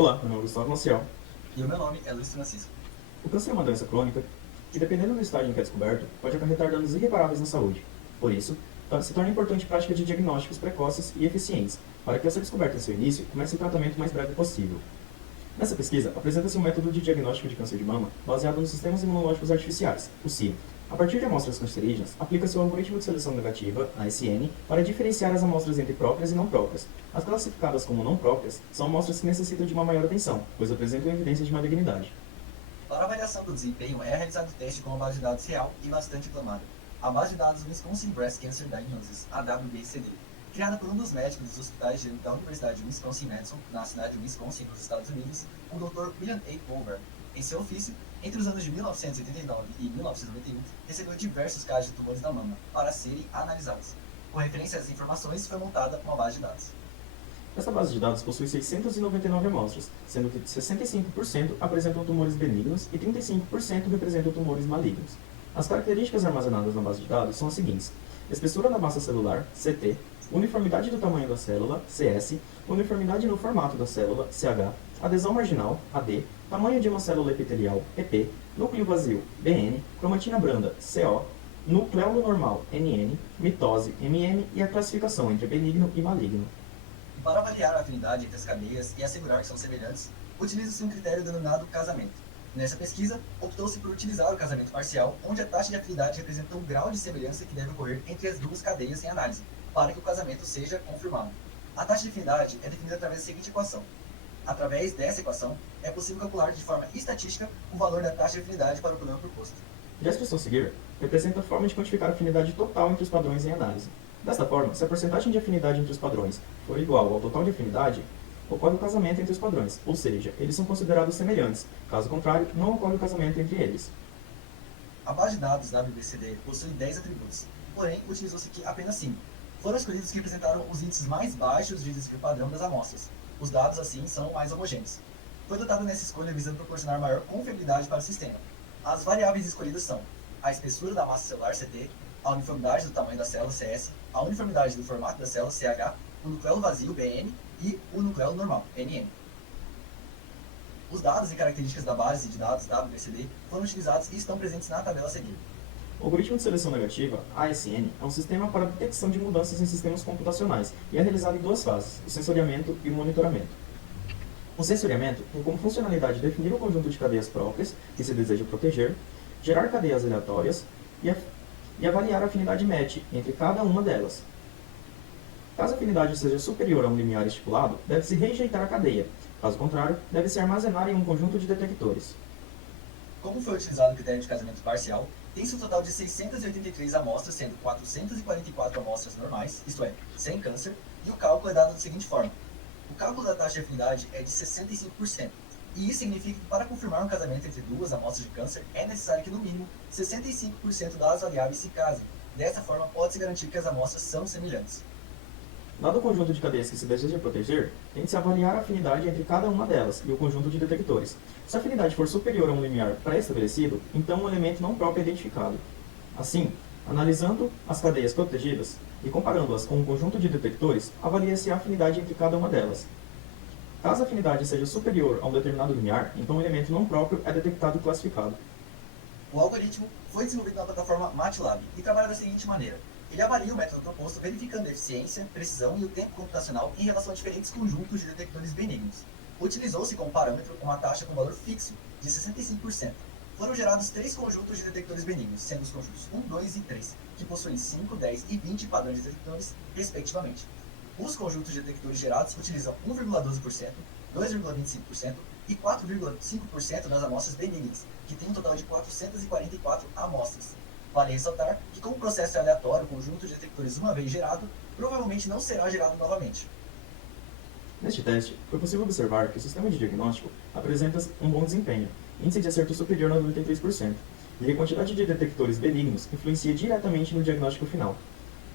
Olá, meu nome é Gustavo Maciel. E o meu nome é Luiz Francisco. O câncer é uma doença crônica que, dependendo do estágio em que é descoberto, pode acarretar danos irreparáveis na saúde. Por isso, se torna importante a prática de diagnósticos precoces e eficientes, para que, ao ser descoberta em seu início, comece o tratamento o mais breve possível. Nessa pesquisa, apresenta-se um método de diagnóstico de câncer de mama baseado nos sistemas imunológicos artificiais, o SIA. A partir de amostras cancerígenas, aplica-se o algoritmo de seleção negativa, ASN, para diferenciar as amostras entre próprias e não próprias. As classificadas como não próprias são amostras que necessitam de uma maior atenção, pois apresentam evidências de malignidade. Para a avaliação do desempenho, é realizado o teste com uma base de dados real e bastante aclamada. A base de dados Wisconsin Breast Cancer Diagnosis, a WBCD, criada por um dos médicos dos hospitais da Universidade de Wisconsin-Madison, na cidade de Wisconsin, nos Estados Unidos, o Dr. William A. Pulver. Em seu ofício, entre os anos de 1989 e 1991, recebeu diversos casos de tumores da mama para serem analisados. Com referência às informações, foi montada uma base de dados. Esta base de dados possui 699 amostras, sendo que 65% apresentam tumores benignos e 35% representam tumores malignos. As características armazenadas na base de dados são as seguintes: espessura da massa celular, CT, uniformidade do tamanho da célula, CS, uniformidade no formato da célula, CH, adesão marginal, AD, tamanho de uma célula epitelial, EP, núcleo vazio, BN, cromatina branda, CO, nucleolo normal, NN, mitose, MM e a classificação entre benigno e maligno. Para avaliar a afinidade entre as cadeias e assegurar que são semelhantes, utiliza-se um critério denominado casamento. Nessa pesquisa, optou-se por utilizar o casamento parcial, onde a taxa de afinidade representa o grau de semelhança que deve ocorrer entre as duas cadeias em análise, para que o casamento seja confirmado. A taxa de afinidade é definida através da seguinte equação. Através dessa equação, é possível calcular de forma estatística o valor da taxa de afinidade para o problema proposto. Já a expressão a seguir representa a forma de quantificar a afinidade total entre os padrões em análise. Desta forma, se a porcentagem de afinidade entre os padrões for igual ao total de afinidade, ocorre o casamento entre os padrões, ou seja, eles são considerados semelhantes. Caso contrário, não ocorre o casamento entre eles. A base de dados WBCD possui 10 atributos, porém utilizou-se aqui apenas 5. Foram escolhidos os que representaram os índices mais baixos de desvio padrão das amostras. Os dados, assim, são mais homogêneos. Foi dotado nessa escolha visando proporcionar maior confiabilidade para o sistema. As variáveis escolhidas são a espessura da massa celular CT, a uniformidade do tamanho da célula CS, a uniformidade do formato da célula CH, o nucleolo vazio BN e o nucleolo normal NN. Os dados e características da base de dados WBCD foram utilizados e estão presentes na tabela a seguir. O algoritmo de seleção negativa, ASN, é um sistema para detecção de mudanças em sistemas computacionais e é realizado em duas fases, o sensoriamento e o monitoramento. O sensoriamento tem como funcionalidade definir o conjunto de cadeias próprias que se deseja proteger, gerar cadeias aleatórias e avaliar a afinidade match entre cada uma delas. Caso a afinidade seja superior a um limiar estipulado, deve-se rejeitar a cadeia. Caso contrário, deve-se armazenar em um conjunto de detectores. Como foi utilizado o critério de casamento parcial, tem-se um total de 683 amostras, sendo 444 amostras normais, isto é, sem câncer, e o cálculo é dado da seguinte forma. O cálculo da taxa de afinidade é de 65%, e isso significa que para confirmar um casamento entre duas amostras de câncer, é necessário que no mínimo 65% das variáveis se casem. Dessa forma, pode-se garantir que as amostras são semelhantes. Dado o conjunto de cadeias que se deseja proteger, tem-se avaliar a afinidade entre cada uma delas e o conjunto de detectores. Se a afinidade for superior a um limiar pré-estabelecido, então um elemento não próprio é identificado. Assim, analisando as cadeias protegidas e comparando-as com um conjunto de detectores, avalia-se a afinidade entre cada uma delas. Caso a afinidade seja superior a um determinado limiar, então um elemento não próprio é detectado e classificado. O algoritmo foi desenvolvido na plataforma MATLAB e trabalha da seguinte maneira. Ele avalia o método proposto verificando a eficiência, precisão e o tempo computacional em relação a diferentes conjuntos de detectores benignos. Utilizou-se como parâmetro uma taxa com valor fixo de 65%. Foram gerados 3 conjuntos de detectores benignos, sendo os conjuntos 1, 2 e 3, que possuem 5, 10 e 20 padrões de detectores, respectivamente. Os conjuntos de detectores gerados utilizam 1,12%, 2,25% e 4,5% das amostras benignas, que tem um total de 444 amostras. Vale ressaltar que, como o processo é aleatório, o conjunto de detectores uma vez gerado, provavelmente não será gerado novamente. Neste teste, foi possível observar que o sistema de diagnóstico apresenta um bom desempenho, índice de acerto superior a 93%, e que a quantidade de detectores benignos influencia diretamente no diagnóstico final.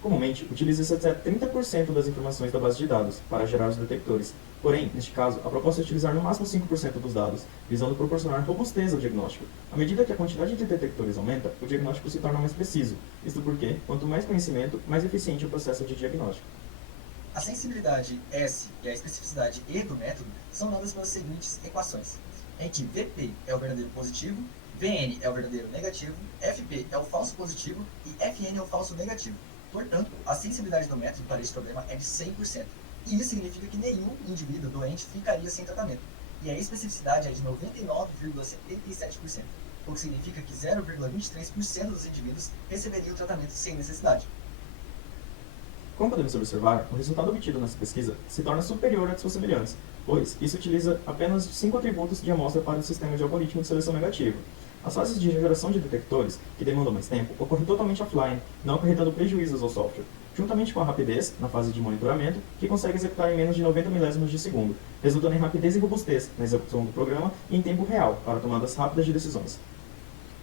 Comumente, utiliza-se até 30% das informações da base de dados para gerar os detectores. Porém, neste caso, a proposta é utilizar no máximo 5% dos dados, visando proporcionar robustez ao diagnóstico. À medida que a quantidade de detectores aumenta, o diagnóstico se torna mais preciso, isto porque, quanto mais conhecimento, mais eficiente é o processo de diagnóstico. A sensibilidade S e a especificidade E do método são dadas pelas seguintes equações, em que VP é o verdadeiro positivo, VN é o verdadeiro negativo, FP é o falso positivo e FN é o falso negativo. Portanto, a sensibilidade do método para este problema é de 100%, e isso significa que nenhum indivíduo doente ficaria sem tratamento, e a especificidade é de 99,77%, o que significa que 0,23% dos indivíduos receberiam o tratamento sem necessidade. Como podemos observar, o resultado obtido nessa pesquisa se torna superior a de seus semelhantes, pois isso utiliza apenas 5 atributos de amostra para o sistema de algoritmo de seleção negativa. As fases de geração de detectores, que demandam mais tempo, ocorrem totalmente offline, não acarretando prejuízos ao software, juntamente com a rapidez, na fase de monitoramento, que consegue executar em menos de 90 milésimos de segundo, resultando em rapidez e robustez na execução do programa e em tempo real, para tomadas rápidas de decisões.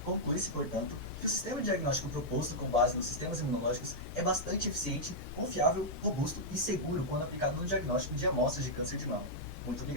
Conclui-se, portanto, que o sistema diagnóstico proposto com base nos sistemas imunológicos é bastante eficiente, confiável, robusto e seguro quando aplicado no diagnóstico de amostras de câncer de mama. Muito obrigado.